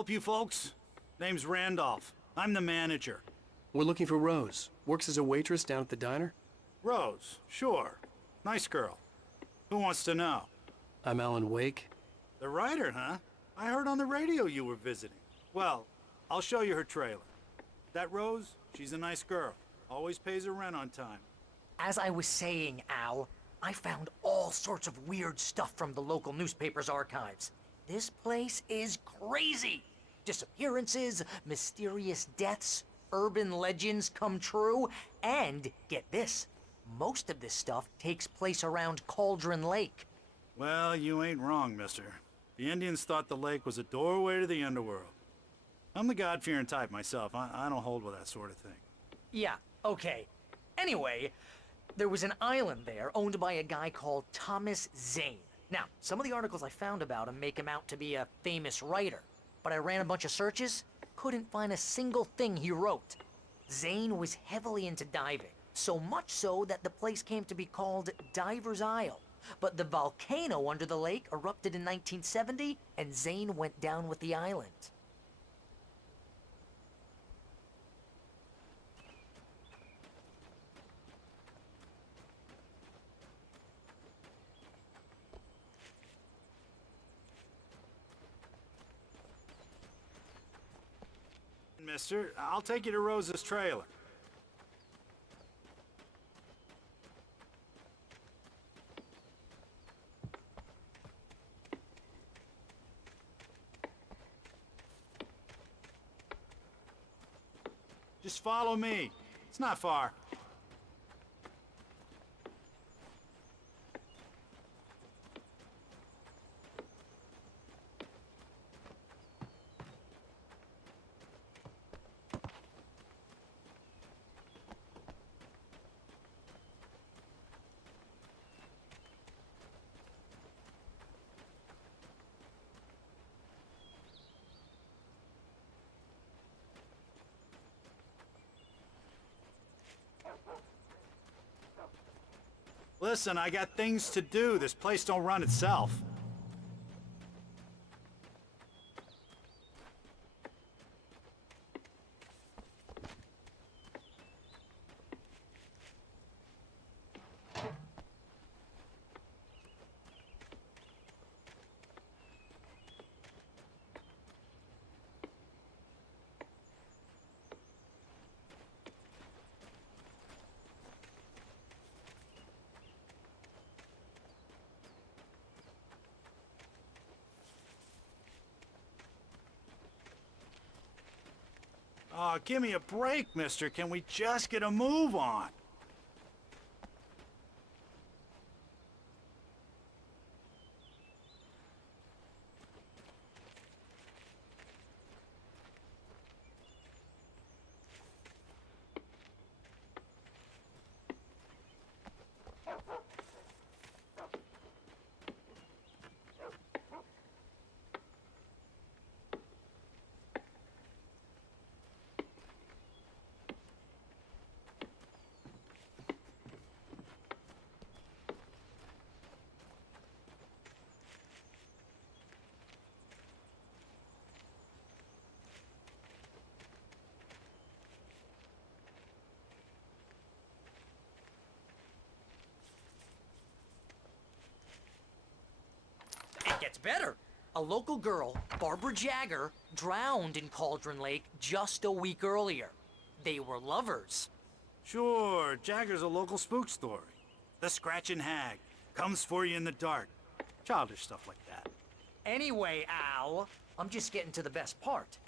Help you folks? Name's Randolph. I'm the manager. We're looking for Rose. Works as a waitress down at the diner. Rose, sure. Nice girl. Who wants to know? I'm Alan Wake. The writer, huh? I heard on the radio you were visiting. Well, I'll show you her trailer. That Rose, she's a nice girl. Always pays her rent on time. As I was saying, Al, I found all sorts of weird stuff from the local newspaper's archives. This place is crazy. Disappearances, mysterious deaths, urban legends come true, and get this, most of this stuff takes place around Cauldron Lake. Well, you ain't wrong, mister. The Indians thought the lake was a doorway to the underworld. I'm the God-fearing type myself. I don't hold with that sort of thing. Yeah, okay. Anyway, there was an island there owned by a guy called Thomas Zane. Now, some of the articles I found about him make him out to be a famous writer, but I ran a bunch of searches, couldn't find a single thing he wrote. Zane was heavily into diving, so much so that the place came to be called Diver's Isle. But the volcano under the lake erupted in 1970, and Zane went down with the island. Mister, I'll take you to Rose's trailer. Just follow me. It's not far. Listen, I got things to do. This place don't run itself. Oh, give me a break, mister. Can we just get a move on? It gets better. A local girl, Barbara Jagger, drowned in Cauldron Lake just a week earlier. They were lovers. Sure, Jagger's a local spook story. The Scratching Hag. Comes for you in the dark. Childish stuff like that. Anyway, Al, I'm just getting to the best part.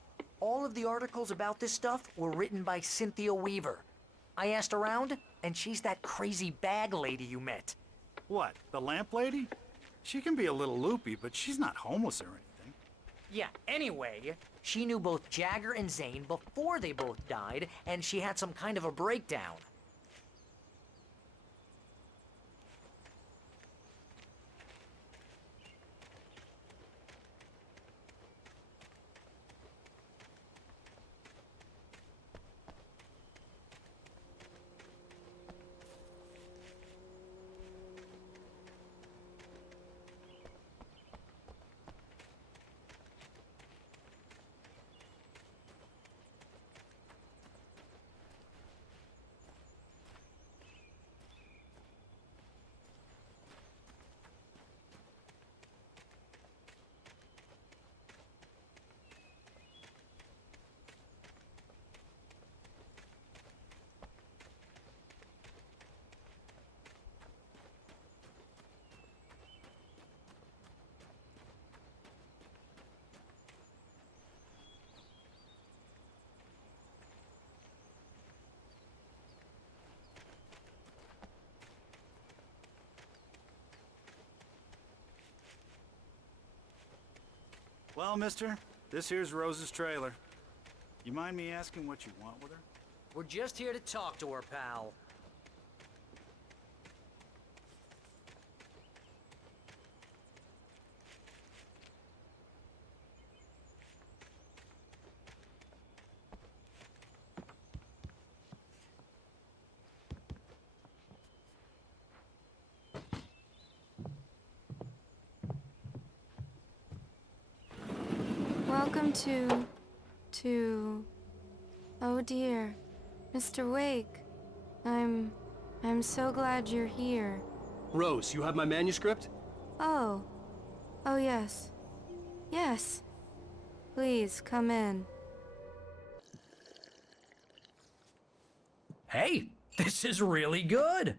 All of the articles about this stuff were written by Cynthia Weaver. I asked around, and she's that crazy bag lady you met. What, the lamp lady? She can be a little loopy, but she's not homeless or anything. Yeah, anyway, she knew both Jagger and Zane before they both died, and she had some kind of a breakdown. Well, mister, this here's Rose's trailer. You mind me asking what you want with her? We're just here to talk to her, pal. Welcome to... Oh dear, Mr. Wake. I'm so glad you're here. Rose, you have my manuscript? Oh. Oh yes. Yes. Please, come in. Hey, this is really good.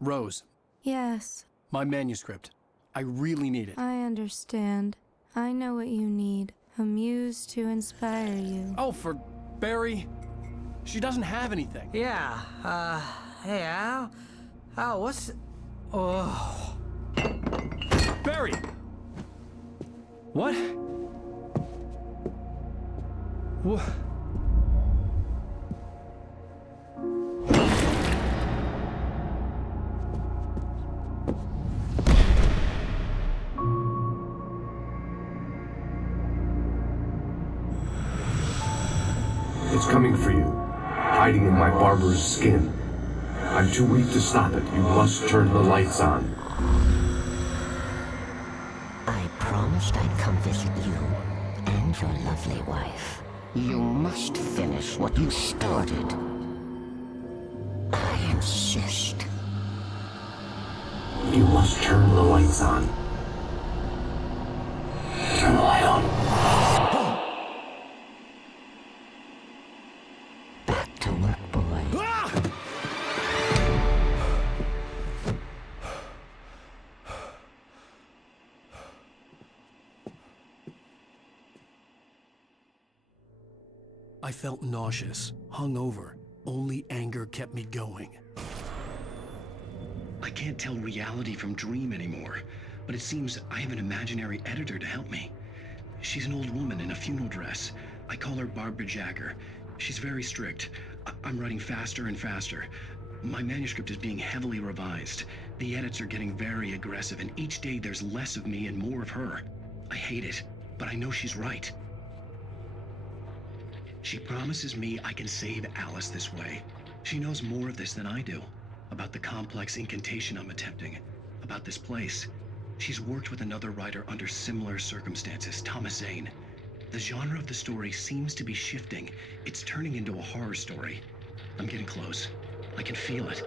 Rose, Yes, my manuscript. I really need it. I understand. I know what you need. A muse to inspire you. Oh, for Barry? She doesn't have anything. Yeah, hey, Al, what's... Oh... Barry! What? What? It's coming for you, hiding in my barber's skin. I'm too weak to stop it. You must turn the lights on. I promised I'd come visit you and your lovely wife. You must finish what you started. I insist. You must turn the lights on. Turn the light on. Back to work, boy. I felt nauseous, hungover. Only anger kept me going. I can't tell reality from dream anymore, but it seems I have an imaginary editor to help me. She's an old woman in a funeral dress. I call her Barbara Jagger. She's very strict. I'm writing faster and faster. My manuscript is being heavily revised. The edits are getting very aggressive, and each day there's less of me and more of her. I hate it, but I know she's right. She promises me I can save Alice this way. She knows more of this than I do. About the complex incantation I'm attempting. About this place. She's worked with another writer under similar circumstances, Thomas Zane. The genre of the story seems to be shifting. It's turning into a horror story. I'm getting close. I can feel it.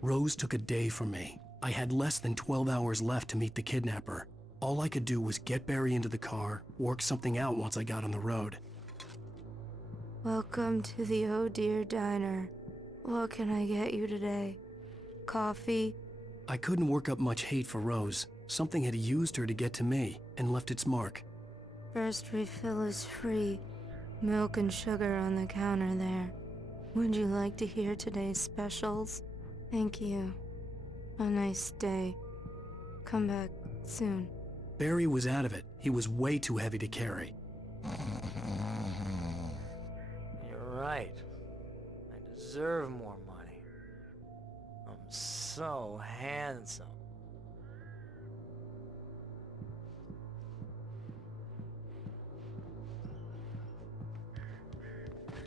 Rose took a day from me. I had less than 12 hours left to meet the kidnapper. All I could do was get Barry into the car, work something out once I got on the road. Welcome to the Oh Dear Diner. What can I get you today? Coffee? I couldn't work up much hate for Rose. Something had used her to get to me and left its mark. First refill is free. Milk and sugar on the counter there. Would you like to hear today's specials? Thank you. A nice day. Come back soon. Barry was out of it. He was way too heavy to carry. You're right. I deserve more money. I'm so handsome.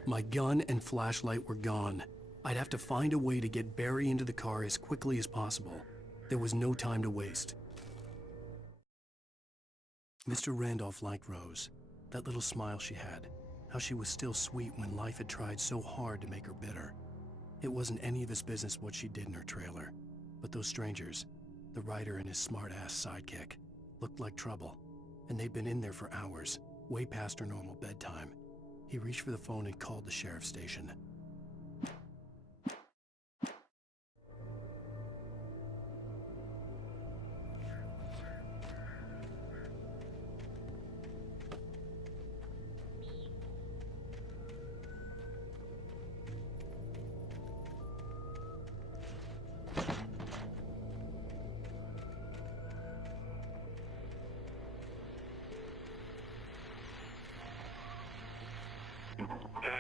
My gun and flashlight were gone. I'd have to find a way to get Barry into the car as quickly as possible. There was no time to waste. Mr. Randolph liked Rose. That little smile she had. How she was still sweet when life had tried so hard to make her bitter. It wasn't any of his business what she did in her trailer. But those strangers, the writer and his smart-ass sidekick, looked like trouble. And they'd been in there for hours, way past her normal bedtime. He reached for the phone and called the sheriff's station.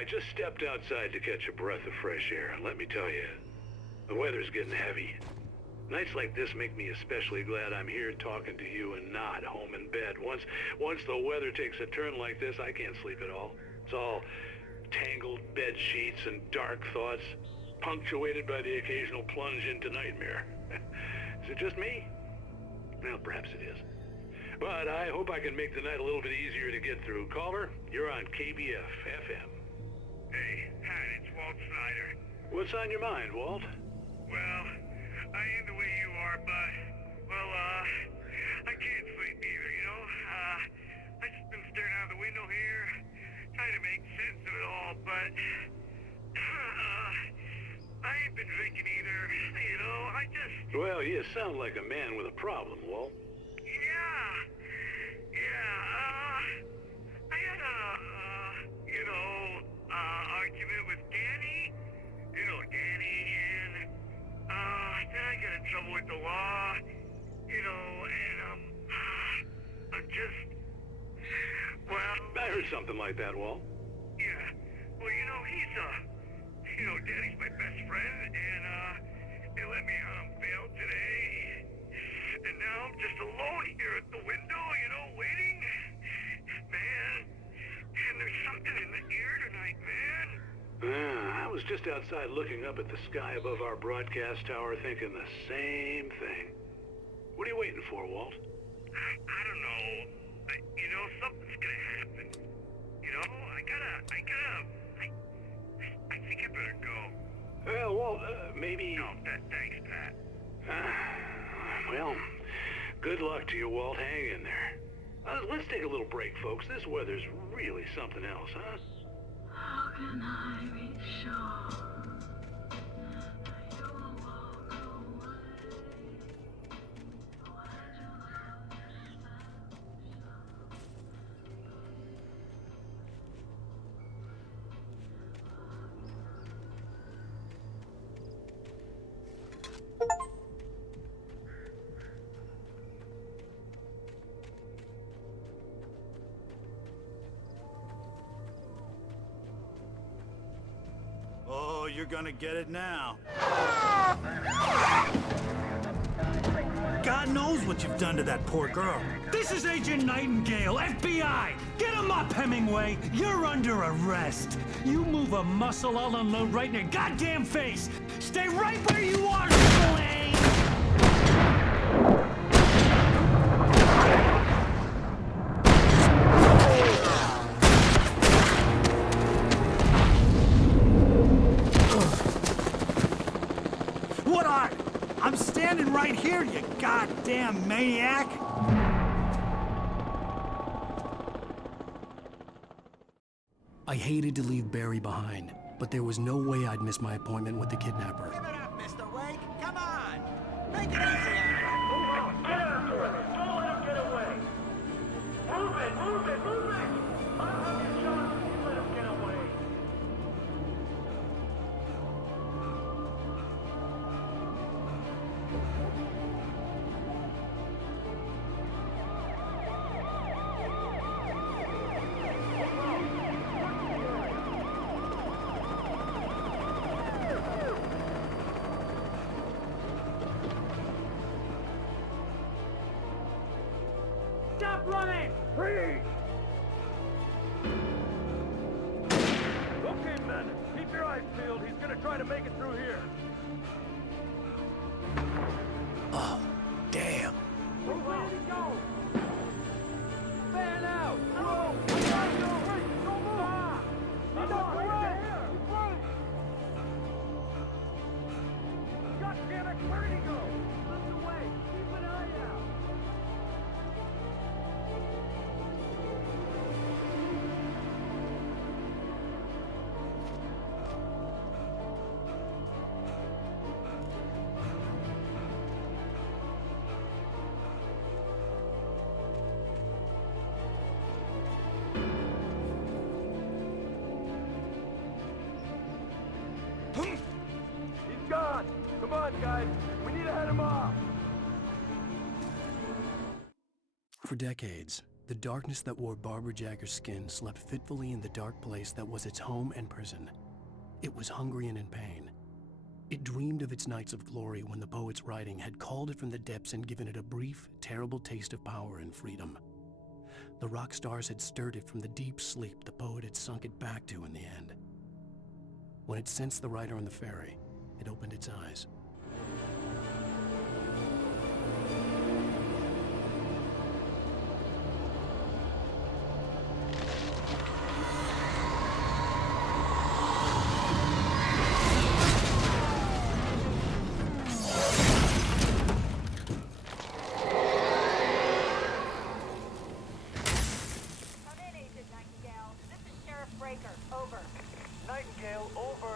I just stepped outside to catch a breath of fresh air, and let me tell you, the weather's getting heavy. Nights like this make me especially glad I'm here talking to you and not home in bed. Once the weather takes a turn like this, I can't sleep at all. It's all tangled bed sheets and dark thoughts, punctuated by the occasional plunge into nightmare. Is it just me? Well, perhaps it is. But I hope I can make the night a little bit easier to get through. Caller, you're on KBF FM. Hey, hi, it's Walt Snyder. What's on your mind, Walt? Well, I ain't the way you are, but, well, I can't sleep either, you know? I just been staring out the window here, trying to make sense of it all, but, I ain't been drinking either, you know, I just... Well, you sound like a man with a problem, Walt. I had argument with Danny, and, then I got in trouble with the law, and, I'm just, well... I heard something like that, Walt. Yeah, well, Danny's my best friend, and, they let me out on bail today, and now I'm just alone here at the window, waiting. Man, and there's something in the air tonight, man. I was just outside looking up at the sky above our broadcast tower thinking the same thing. What are you waiting for, Walt? I don't know. Something's gonna happen. I think I better go. Well, Walt, maybe... No, thanks, Pat. Well, good luck to you, Walt. Hang in there. Let's take a little break, folks. This weather's really something else, huh? How can I be sure you will walk away? Oh, you're gonna get it now. God knows what you've done to that poor girl. This is Agent Nightingale, FBI! Get him up, Hemingway! You're under arrest! You move a muscle, I'll unload right in your goddamn face! Stay right where you are, Slane! I'm standing right here, you goddamn maniac! I hated to leave Barry behind, but there was no way I'd miss my appointment with the kidnapper. Give it up, Mr. Wake! Come on! Make it easy on him! Move on! Get after him! Don't let him get away! Move it! Move it! Move it! I'll have you shot if you let him get away! Stop running! Freeze! Okay, men. Keep your eyes peeled. He's gonna try to make it through here. Oh, damn. Where did he go? Fan out! No! I got you! Wait! Don't move! Stop! He's not right here! He's running! God damn it! Where did he go? Lift away! Keep an eye out! He's gone! Come on, guys! We need to head him off! For decades, The darkness that wore Barbara Jagger's skin slept fitfully in the dark place that was its home and prison. It was hungry and in pain. It dreamed of its nights of glory when the poet's writing had called it from the depths and given it a brief, terrible taste of power and freedom. The rock stars had stirred it from the deep sleep the poet had sunk it back to in the end. When it sensed the writer on the ferry, it opened its eyes. Nightingale, over.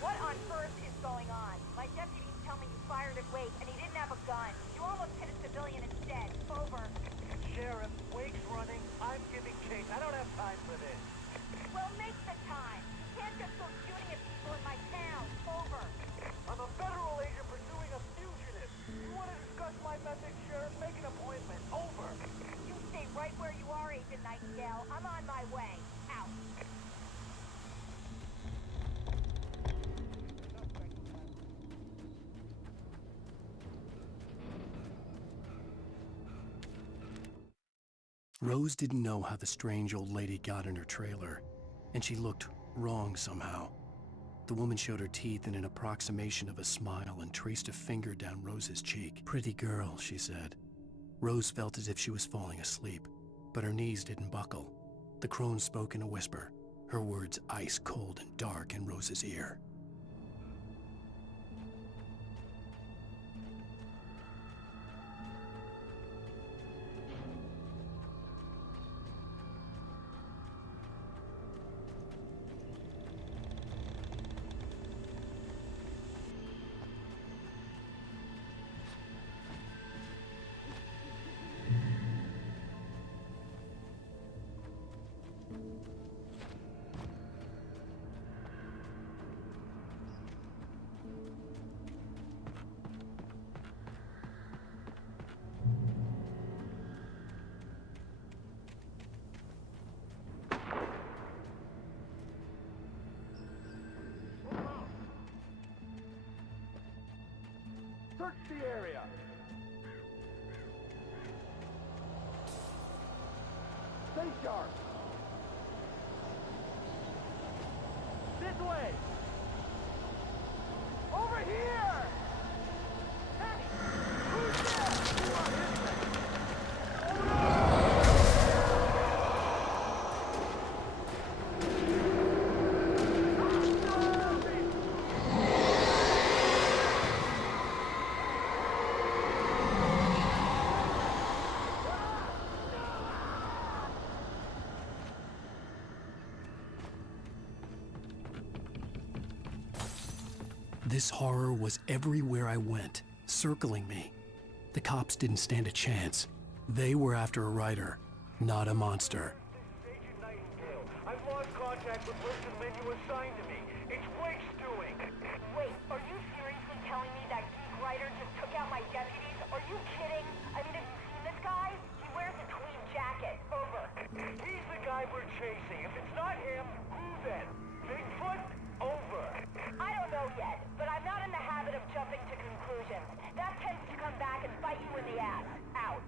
What on earth is going on? My deputies tell me you fired at Wake and he didn't have a gun. You almost hit a civilian instead. Over. Sheriff, Wake's running. I'm giving chase. I don't have time for this. Well, make the time. You can't just go shooting at people in my town. Over. I'm a federal agent pursuing a fugitive. You want to discuss my methods, Sheriff? Make an appointment. Over. You stay right where you are, Agent Nightingale. I'm on my way. Out. Rose didn't know how the strange old lady got in her trailer, and she looked wrong somehow. The woman showed her teeth in an approximation of a smile and traced a finger down Rose's cheek. "Pretty girl," she said. Rose felt as if she was falling asleep, but her knees didn't buckle. The crone spoke in a whisper, her words ice cold and dark in Rose's ear. Search the area. Stay sharp. This way. Over here. Hey, who's there? You are his man. This horror was everywhere I went, circling me. The cops didn't stand a chance. They were after a writer, not a monster. This is Agent Nightingale. I've lost contact with Wilson men you assigned to me. It's Wake's doing. Wait, are you seriously telling me that geek writer just took out my deputies? Are you kidding? I mean, have you seen this guy? He wears a tweed jacket. Over. He's the guy we're chasing. If it's not him, who then? Bigfoot? Over. I don't know yet, but I'm not in the habit of jumping to conclusions. That tends to come back and bite you in the ass. Out.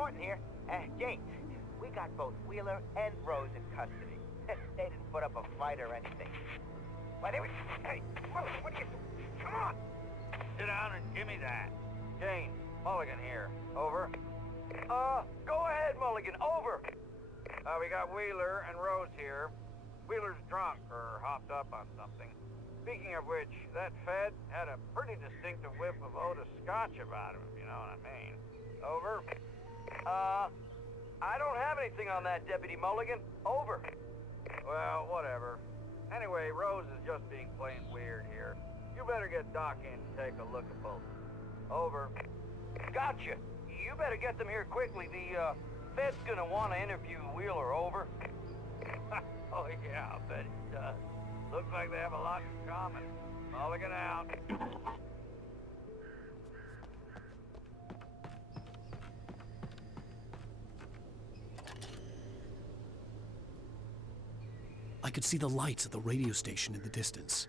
Thornton here. James, we got both Wheeler and Rose in custody. They didn't put up a fight or anything. Why, they were... Hey, Mulligan, what are you... Come on! Sit down and give me that. Jane, Mulligan here. Over. Go ahead, Mulligan. Over. We got Wheeler and Rose here. Wheeler's drunk or hopped up on something. Speaking of which, that Fed had a pretty distinctive whiff of Otis Scotch about him, if you know what I mean. Over. I don't have anything on that, Deputy Mulligan. Over. Well, whatever. Anyway, Rose is just being plain weird here. You better get Doc in to take a look at both. Over. Gotcha. You better get them here quickly. The, Fed's gonna want to interview Wheeler. Over. Oh, yeah, I'll bet he does. Looks like they have a lot in common. Mulligan out. I could see the lights of the radio station in the distance.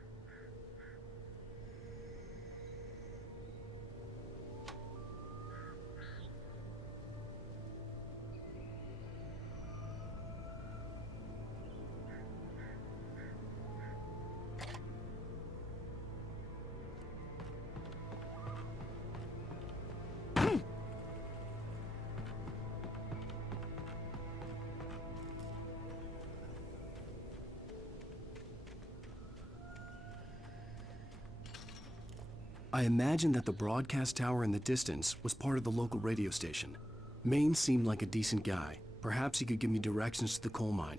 I imagined that the broadcast tower in the distance was part of the local radio station. Maine seemed like a decent guy. Perhaps he could give me directions to the coal mine.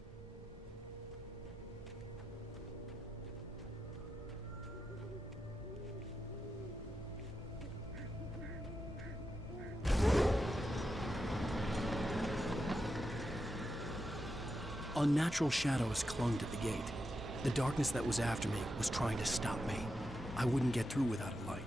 Unnatural shadows clung to the gate. The darkness that was after me was trying to stop me. I wouldn't get through without a light.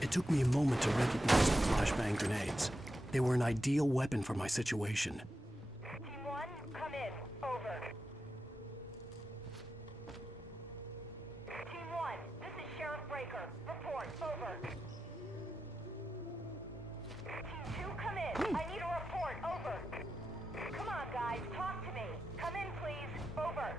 It took me a moment to recognize the flashbang grenades. They were an ideal weapon for my situation. Team 1, come in. Over. Team 1, this is Sheriff Breaker. Report. Over. Team 2, come in. I need a report. Over. Come on, guys. Talk to me. Come in, please. Over.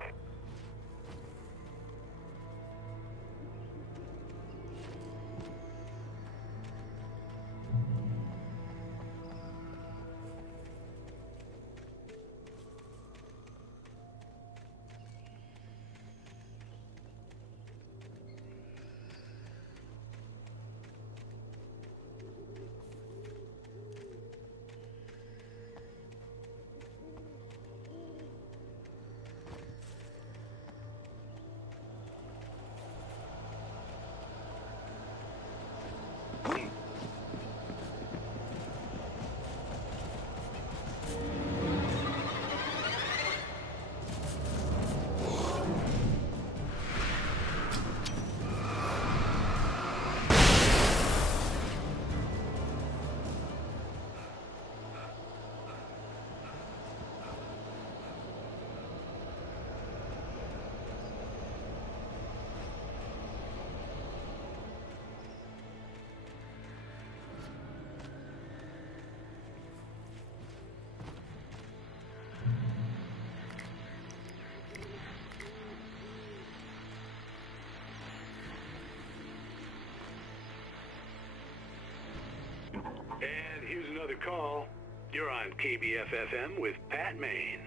Good call. You're on KBF-FM with Pat Maine.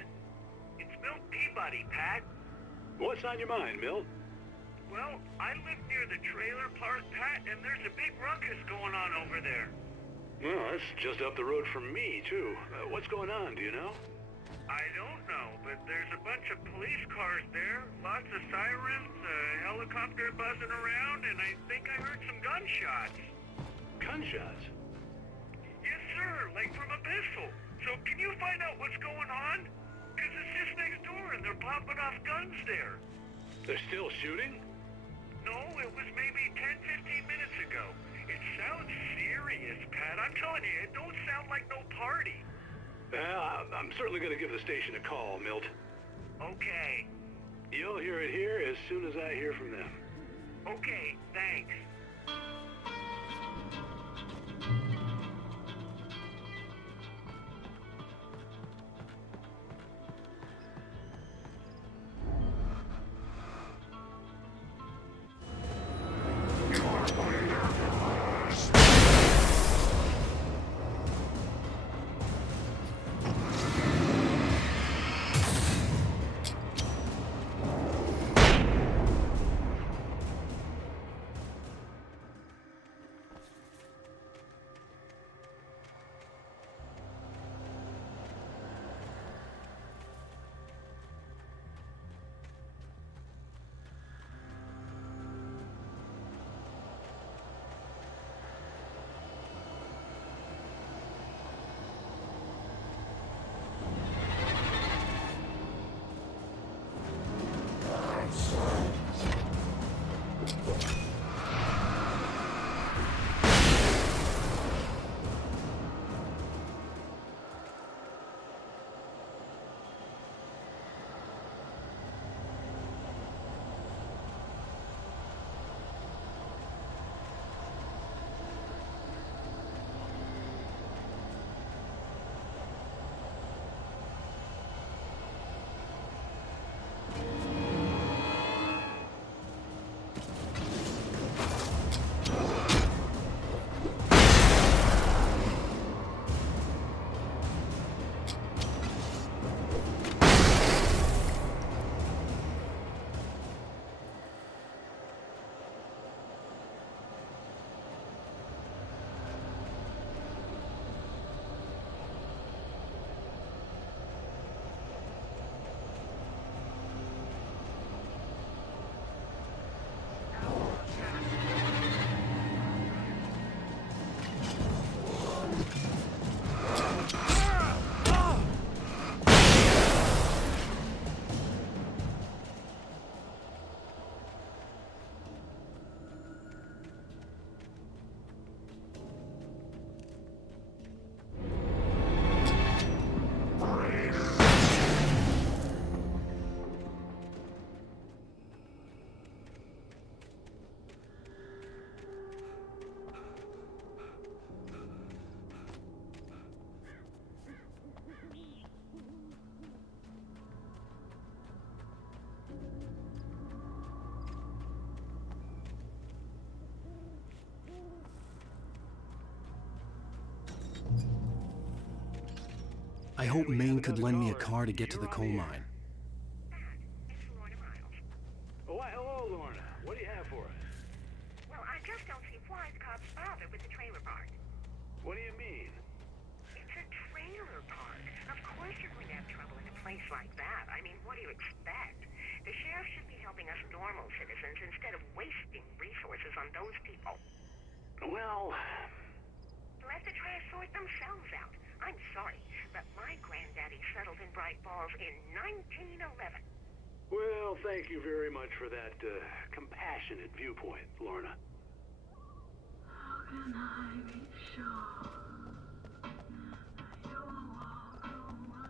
It's Milt Peabody, Pat. What's on your mind, Milt? Well, I live near the trailer park, Pat, and there's a big ruckus going on over there. Well, that's just up the road from me, too. What's going on, do you know? I don't know, but there's a bunch of police cars there, lots of sirens, a helicopter buzzing around, and I think I heard some gunshots. Gunshots? Yes, sir, like from a pistol. So can you find out what's going on? Because it's just next door, and they're popping off guns there. They're still shooting? No, it was maybe 10, 15 minutes ago. It sounds serious, Pat. I'm telling you, it don't sound like no party. Well, I'm certainly going to give the station a call, Milt. Okay. You'll hear it here as soon as I hear from them. Okay, thanks. I hope Maine could lend me a car to get to the coal mine. Oh, why, hello, Lorna. What do you have for us? Well, I just don't see why the cops bother with the trailer park. What do you mean? It's a trailer park. Of course you're going to have trouble in a place like that. I mean, what do you expect? The sheriff should be helping us normal citizens instead of wasting resources on those people. Well... Let the trash sort themselves out. I'm sorry, but my granddaddy settled in Bright Falls in 1911. Well, thank you very much for that compassionate viewpoint, Lorna. How can I be sure that you'll walk away?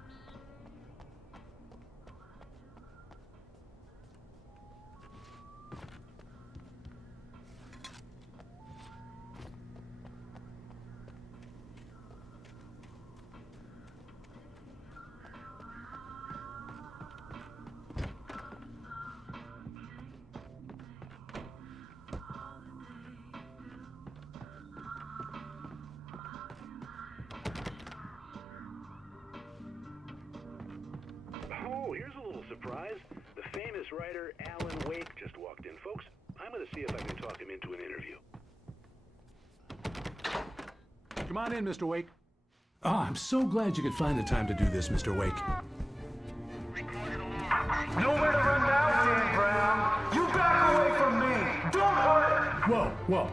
surprise, the famous writer Alan Wake just walked in. Folks, I'm going to see if I can talk him into an interview. Come on in, Mr. Wake. Oh, I'm so glad you could find the time to do this, Mr. Wake. Nowhere to run now, Dan Brown. You back away from me. Don't hurt her.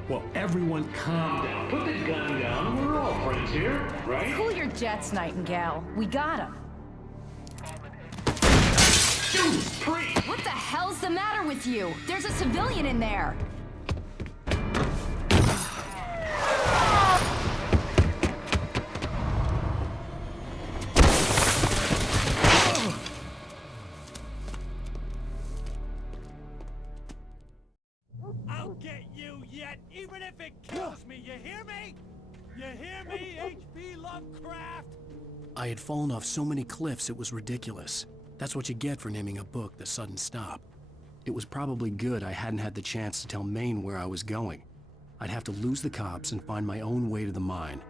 Whoa. Everyone calm down. Put the gun down. We're all friends here, right? Cool your jets, Nightingale. We got him. What the hell's the matter with you? There's a civilian in there. I'll get you yet, even if it kills me. You hear me? You hear me, H.P. Lovecraft? I had fallen off so many cliffs it was ridiculous. That's what you get for naming a book The Sudden Stop. It was probably good I hadn't had the chance to tell Maine where I was going. I'd have to lose the cops and find my own way to the mine.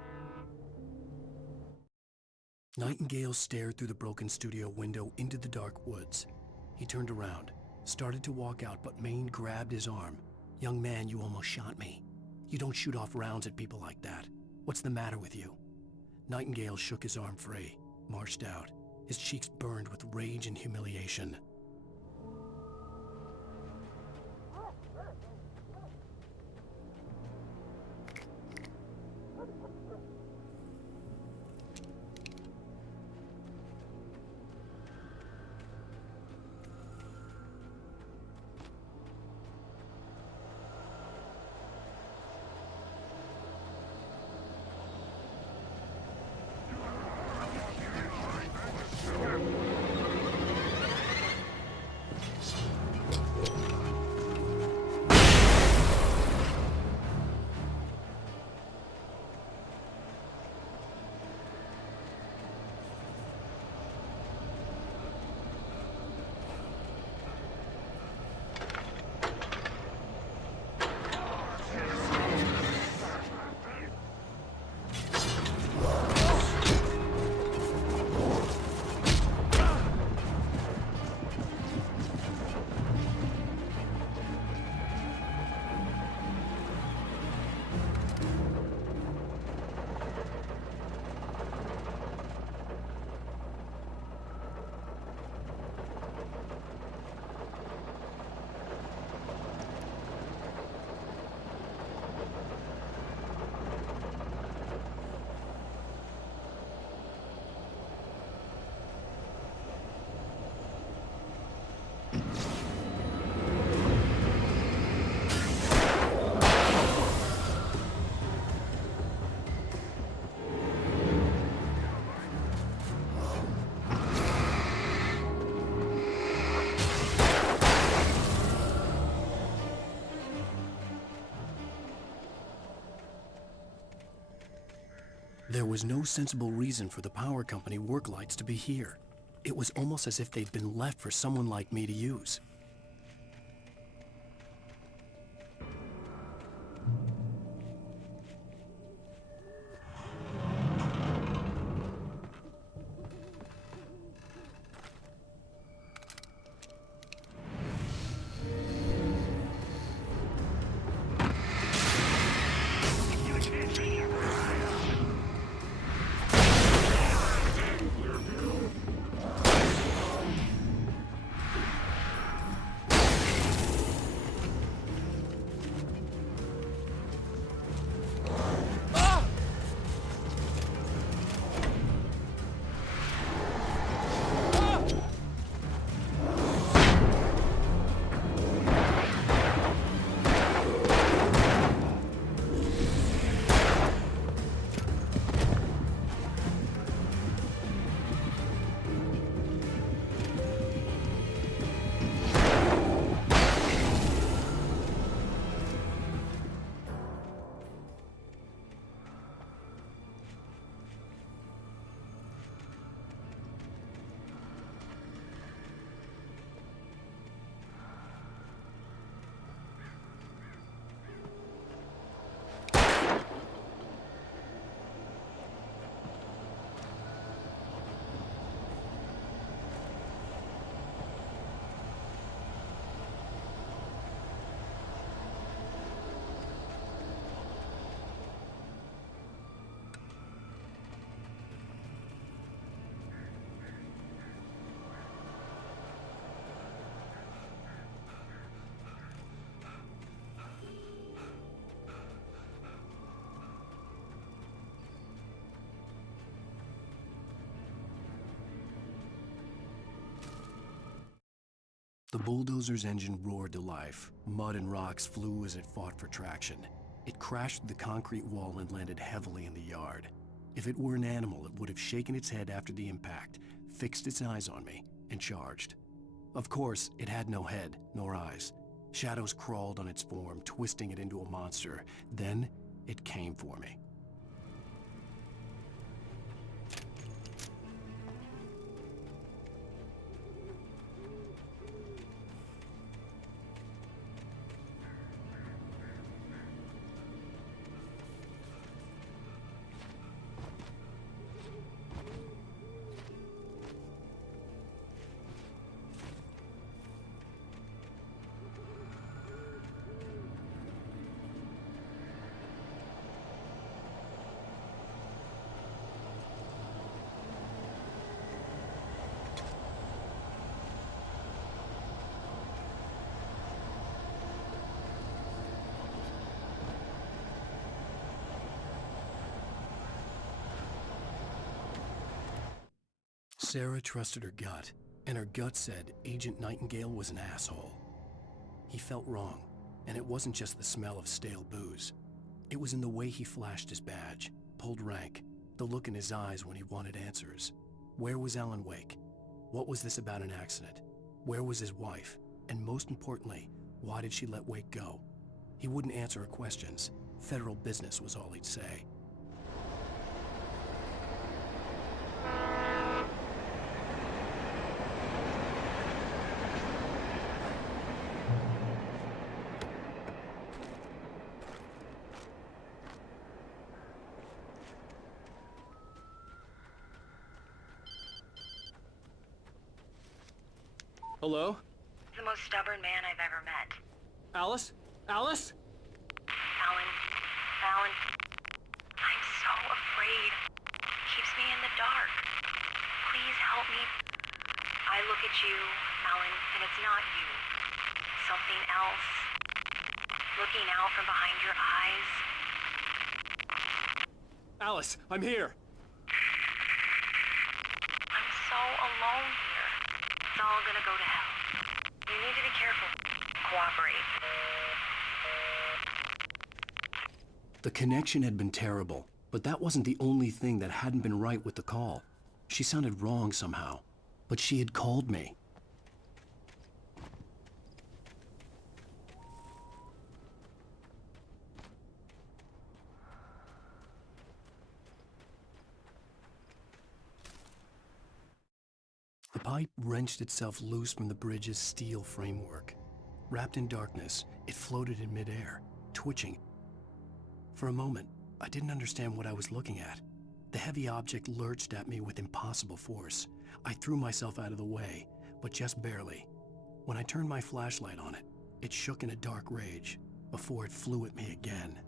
Nightingale stared through the broken studio window into the dark woods. He turned around, started to walk out, but Maine grabbed his arm. "Young man, you almost shot me. You don't shoot off rounds at people like that. What's the matter with you?" Nightingale shook his arm free, marched out. His cheeks burned with rage and humiliation. There was no sensible reason for the power company work lights to be here. It was almost as if they'd been left for someone like me to use. The bulldozer's engine roared to life. Mud and rocks flew as it fought for traction. It crashed through the concrete wall and landed heavily in the yard. If it were an animal, it would have shaken its head after the impact, fixed its eyes on me, and charged. Of course, it had no head, nor eyes. Shadows crawled on its form, twisting it into a monster. Then, it came for me. Sarah trusted her gut, and her gut said Agent Nightingale was an asshole. He felt wrong, and it wasn't just the smell of stale booze. It was in the way he flashed his badge, pulled rank, the look in his eyes when he wanted answers. Where was Alan Wake? What was this about an accident? Where was his wife? And most importantly, why did she let Wake go? He wouldn't answer her questions. Federal business was all he'd say. Hello? The most stubborn man I've ever met. Alice? Alice? Alan, I'm so afraid. Keeps me in the dark. Please help me. I look at you, Alan, and it's not you. Something else. Looking out from behind your eyes. Alice, I'm here. I'm so alone here. It's all gonna go to hell. You need to be careful. Cooperate. The connection had been terrible, but that wasn't the only thing that hadn't been right with the call. She sounded wrong somehow, but she had called me. The pipe wrenched itself loose from the bridge's steel framework. Wrapped in darkness, it floated in midair, twitching. For a moment, I didn't understand what I was looking at. The heavy object lurched at me with impossible force. I threw myself out of the way, but just barely. When I turned my flashlight on it, it shook in a dark rage before it flew at me again.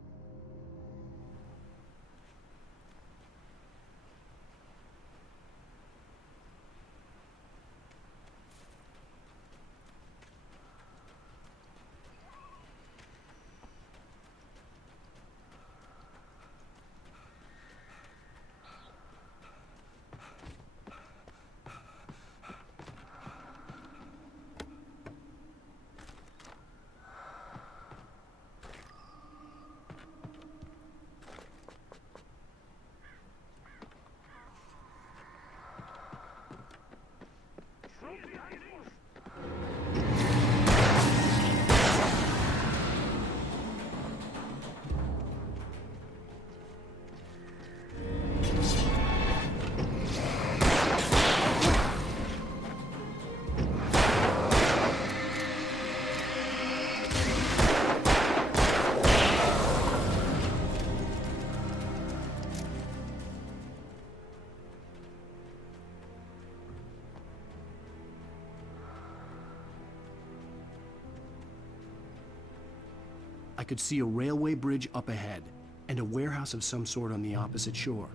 I could see a railway bridge up ahead, and a warehouse of some sort on the opposite shore.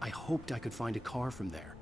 I hoped I could find a car from there.